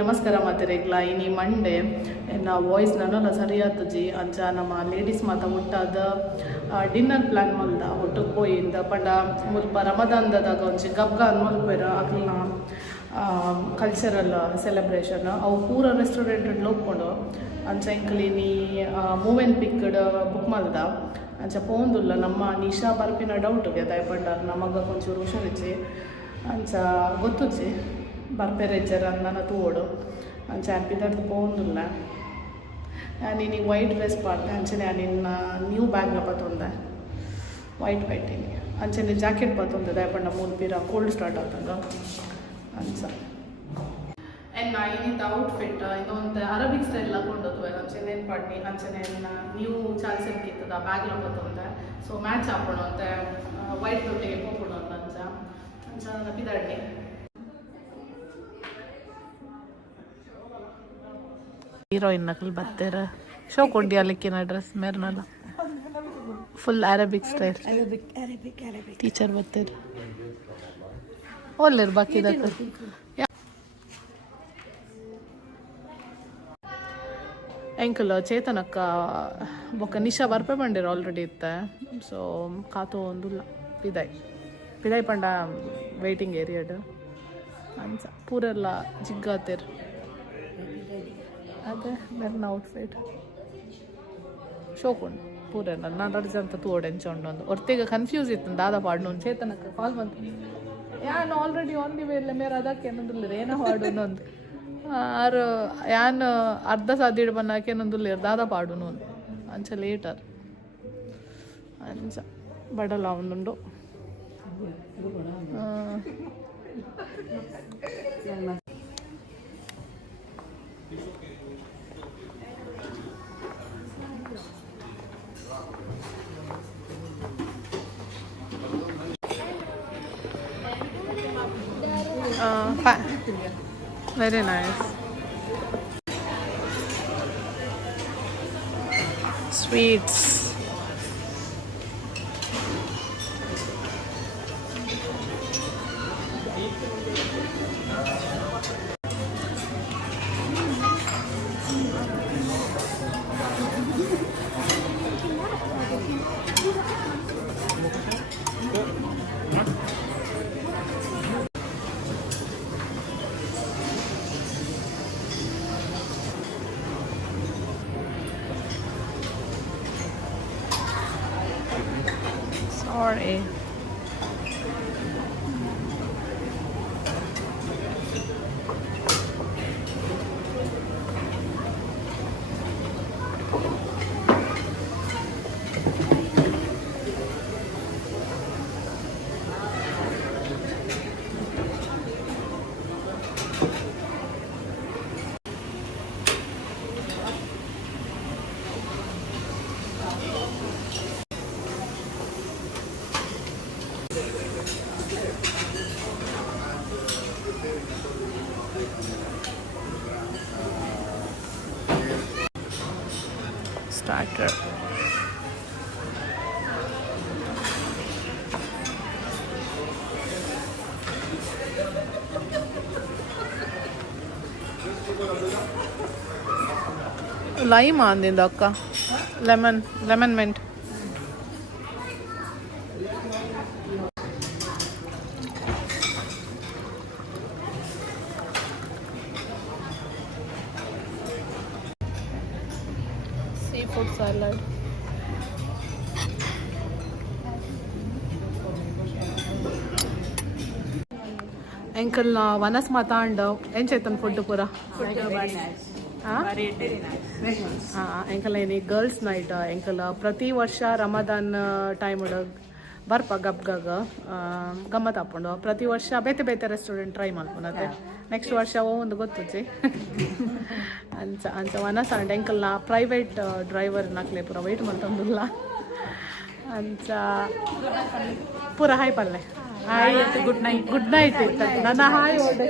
ನಮಸ್ಕಾರ ಮಾತಿರೆಗ್ಲ ಇನಿ ಮಂಡೇ ನಾ ವಾಯ್ಸ್ ನನ್ನಲ್ಲ ಸರಿಯಾತಜಿ ಅಂಚ ನಮ್ಮ ಲೇಡೀಸ್ ಮಾತ ಒಟ್ಟಾದ ಡಿನ್ನರ್ ಪ್ಲಾನ್ ಮಲ್ದ ಒಟ್ಟಿಗೆ ಪೋಯಿಂದ ಪಂಡ ಮುಲ್ಪ ರಮದಾನ್ದಾಗ ಒಂಚಿ ಗಬ್ಗ ಮಲ್ಪೇರ ಅಕ್ಲನ ಕಲ್ಚರಲ್ ಸೆಲೆಬ್ರೇಷನ್ ಅವು ಪೂರ ರೆಸ್ಟೋರೆಂಟ್ ಹೋಗ್ಕೊಂಡು ಅಂಚ ಇಂಕ್ಲಿನಿ ಮೂವ್ ಆ್ಯಂಡ್ ಪಿಕ್ಡ್ ಬುಕ್ ಮಲ್ದ ಅಂಚ ಪೋಂದುಲ್ಲ ನಮ್ಮ ನಿಶಾ ಬರ್ಪಿನ ಡೌಟ್ಗೆ ದಯಪಟ್ಟ ನಮಗೆ ಒಂಚೂರು ಹುಷಾರಿಚ್ಚಿ ಅಂಚ ಗೊತ್ತುಚ್ಚಿ ಬರ್ಪೆರೆಜ್ಜರ ನನ್ನ ತೋಡು ಅಂಚ ಹ್ಯಾಪಿದರ್ದು ಪೋಂದುಲ್ಲ ನೀನು ವೈಟ್ ಡ್ರೆಸ್ ಪಾಡ್ದೆ ಅಂಚನೆ ನಿನ್ನ ನ್ಯೂ ಬ್ಯಾಗ್ಲ ಪತ್ತೊಂದೆ ವೈಟ್ ಇನಿ ಅಂಚನೆ ಜಾಕೆಟ್ ಪತ್ತೊಂದೆ ದಯಪಂಡ ಮೂಲ್ಪೀರ ಕೋಲ್ಡ್ ಸ್ಟಾರ್ಟ್ ಆಗ್ತಂಗ ಅಂಚ ಆ್ಯಂಡ್ ನಾ ಇನ್ನಿಂದ ಔಟ್ಫಿಟ್ ಇನ್ನೊಂದು ಅರಬಿಕ್ ಸ್ಟೈಲ್ ಕೊಂಡೋದು ಅಂಚನೆ ಪಾಡ್ನಿ ಅಂಚನೆ ನ್ಯೂ ಚಾಲ್ಸನ್ ಕಿತ್ತದ ಬ್ಯಾಗ್ಲ ಪತ್ತೊಂದೆ ಸೊ ಮ್ಯಾಚ್ ಹಾಕೋಣ ಅಂತ ವೈಟ್ ತೊಟ್ಟಿಗೆ ಹೋಗೋಣ ಅಂಚ ಅಂಚ ಪಿದಾಡ್ನಿ ಹೀರೋಯಿನ್ ನಕಲ್ ಬತ್ತಾರ ಶೋ ಕೊಡ್ಡಿ ಅಲ್ಲಿಕ್ಕಿನ ಡ್ರೆಸ್ ಮೇರ್ನಲ್ಲ ಫುಲ್ ಅರೇಬಿಕ್ ಸ್ಟೈಲ್ ಟೀಚರ್ ಬತ್ತಾರ ಒಳ್ಳೆರ್ ಬಾಕಿದಕ್ಕೆ ಎಂಕಲ್ ಚೇತನಕ್ಕ ಬೊಕ್ಕ ನಿಶಾ ಬರ್ಪೆ ಬಂದಿರ ಆಲ್ರೆಡಿ ಇತ್ತೆ ಸೊ ಕಾತು ಒಂದುಲ್ಲ ಪಿದಾಯ್ ಪಂಡ ವೇಟಿಂಗ್ ಏರಿಯಾಡ್ ಅನ್ಸ ಪೂರೆಲ್ಲ ಜಿಗ್ಗಾತಿರ್ ಅದೇ ನನ್ನ ಔಟ್ಫಿಟ್ ಶೋಕೊಂಡು ಪೂರೆಲ್ಲ ನಾನು ಅರ್ಜಂತ ತೋಡೆಂಚೊಂಡೊಂದು ಒರ್ತಿಗೆ ಕನ್ಫ್ಯೂಸ್ ಇತ್ತು ದಾದ ಪಾಡ್ನು ಚೇತನಕ್ಕೆ ಕಾಲ್ ಬಂತು ಯಾನು ಆಲ್ರೆಡಿ ಆನ್ ದಿ ವೇಲೆ ಮೇರೆ ಅದಕ್ಕೆ ಏನಂದಿಲ್ಲ ಏನೋ ಹಾಡುನೊಂದು ಆರು ಯಾನು ಅರ್ಧ ಸಾದಿಡ್ ಬನ್ನಕ್ಕೆ ಏನಂದಿಲ್ಲ ದಾದ ಪಾಡುನು ಒಂದು ಅಂಚ ಲೇಟರ್ ಅಂಚ ಬಡಲ ಅವನುಂಡು very nice sweets sorry starter lime andinda akka lemon mint seafood salad ಎಂಕಲ್ ವನಸ್ ಮಾತಾಂಡ ಏನು ಚೇತನ್ ಫುಡ್ ಪೂರ ಎಂಕಲ್ ಏನಿ ಗರ್ಲ್ಸ್ ನೈಟ್ ಎಂಕಲ್ ಪ್ರತಿ ವರ್ಷ ರಮದಾನ್ ಟೈಮ್ ಬರ್ಪ ಗಬ್ಗಾಗ ಗಮ್ಮತ್ ಹಾಕೊಂಡು ಪ್ರತಿ ವರ್ಷ ಬೇತೆ ಬೇತೆ ರೆಸ್ಟೋರೆಂಟ್ ಟ್ರೈ ಮಾಡ್ಕೊಳತ್ತೆ ನೆಕ್ಸ್ಟ್ ವರ್ಷ ಒಂದು ಗೊತ್ತುಚ್ಚಿ ಅಂಚ ವನಸ್ ಅಂಡ್ ಎಂಕಲ್ ನಾ ಪ್ರೈವೇಟ್ ಡ್ರೈವರ್ ನಾಕ್ಲೆ ಪೂರ ವೆಯ್ಟ್ ಮಾಡ್ತಂದಿಲ್ಲ ಅಂಚ ಪೂರ ಹಾಯ್ ಪಲ್ಲೆ ಹಾಯ್ ಗುಡ್ ನೈಟ್ ಇತ್ತು ನನ್ನ ಹಾಯ್ ಓಡೆ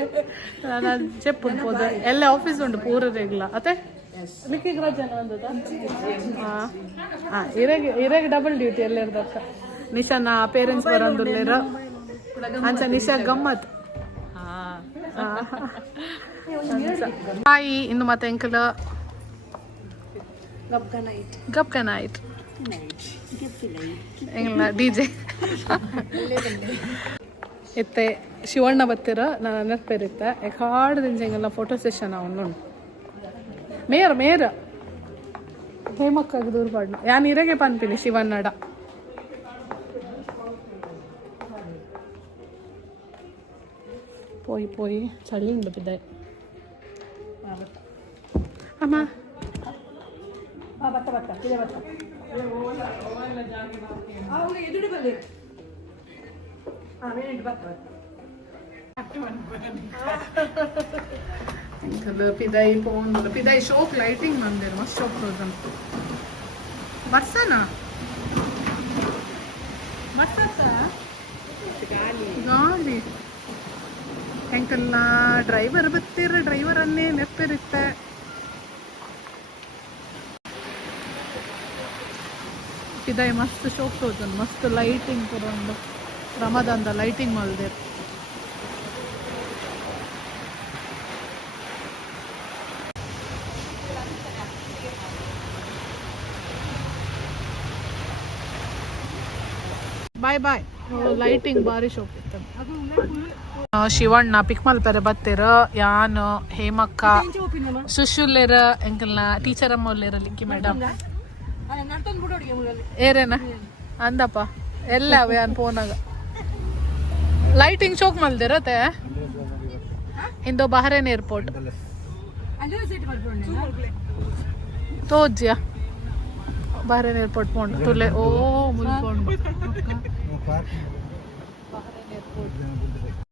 ನಾನು ಚೆಪ್ಪು ಪೋದು ಎಲ್ಲ ಆಫೀಸ್ ಉಂಟು ಪೂರ ರೆಗ್ಲ ಅತ್ತೆ ಲಿಕ್ಕಿಗೆ ರಜೆನ ಒಂದದ ಇರೆಗೆ ಡಬಲ್ ಡ್ಯೂಟಿ ಎಲ್ಲ ಇರ್ದಕ್ಕ ನಿಶಾನ ಪೇರೆಂಟ್ಸ್ ಬರೋದಿಲ್ಲ ಅಂಚ ನಿಶಾ ಗಮ್ಮತ್ ಹಾಯಿ ಇನ್ನು ಮತ್ತೆ ಎಂಕಲ ಗಪ್ಕ ನೈಟ್ ಎಂಗ್ಲ ಡಿಜೆ ಇತ್ತೆ ಶಿವಣ್ಣ ಬತ್ತಿರ ನಾನು ನೆನಪಿರುತ್ತೆ ಎಕಾಡು ದಿಂಜೆಂಗೆಲ್ಲ ಫೋಟೋ ಸೆಷನ್ ಅವನು ಮೇರ ಹೇಮಕ್ಕಾಗಿ ದೂರ ಪಾಡ್ನ ಯಾನ್ ಇರೆಗೆ ಪನ್ಪಿನಿ ಶಿವಣ್ಣಡ പോയി ചളിയുണ്ട് പിന്നെ അമ്മ ಪಿದಾಯಿ ಪೋಂಡು ಪಿದಾಯಿ ಶೋಕ್ ಲೈಟಿಂಗ್ ಬಂದಿರು ಮಸ್ತ್ ಶೋಕ್ ತೋಜನ್ ಬರ್ಸನಾ ಗಾಳಿ ಹೆಂಗೆಲ್ಲ ಡ್ರೈವರ್ ಬತ್ತೀರ ಡ್ರೈವರ್ ಅನ್ನೇ ನೆನಪಿರುತ್ತೆ ಇದಾಯಿ ಮಸ್ತ್ ಶೋಕ್ ತೋಜನ್ ಮಸ್ತ್ ಲೈಟಿಂಗ್ ಪುರಂಡು ರಮದಾನ್ದ ಲೈಟಿಂಗ್ ಮಲ್ದೇರ್ ಬಾಯ್ ಬಾಯ್ ಲೈಟಿಂಗ್ ಬಾರಿ ಶೋಕ್ ಇತ್ತು ಶಿವಣ್ಣ ಪಿಕ್ ಮಲ್ಪೆರೆ ಬತ್ತೇರ ಯಾನ್ ಹೇಮಕ್ಕ ಸುಶುಲ್ಲೇರ ಎಂಕಲ್ನ ಟೀಚರ್ ಅಮ್ಮ ಉಲ್ಲೇರ ಲಿಕ್ಕಿ ಮೇಡಮ್ ಏರೇನ ಅಂದಪ್ಪ ಎಲ್ಲ ಯಾನ್ ಫೋನಾಗ ಲೈಟಿಂಗ್ ಶೋಕ್ ಮಲ್ದಿರತ್ತೆ ಇಂದು ಬಹರೇನ್ ಏರ್ಪೋರ್ಟ್ ತೋಜ್ಯ ಬಹರೇನ್ ಏರ್ಪೋರ್ಟ್ ಪೋಂಡು ತುಲೆ ಓ ಮುಲ್ಪೋಂಡು ಬಹರೇನ್ ಏರ್ಪೋರ್ಟ್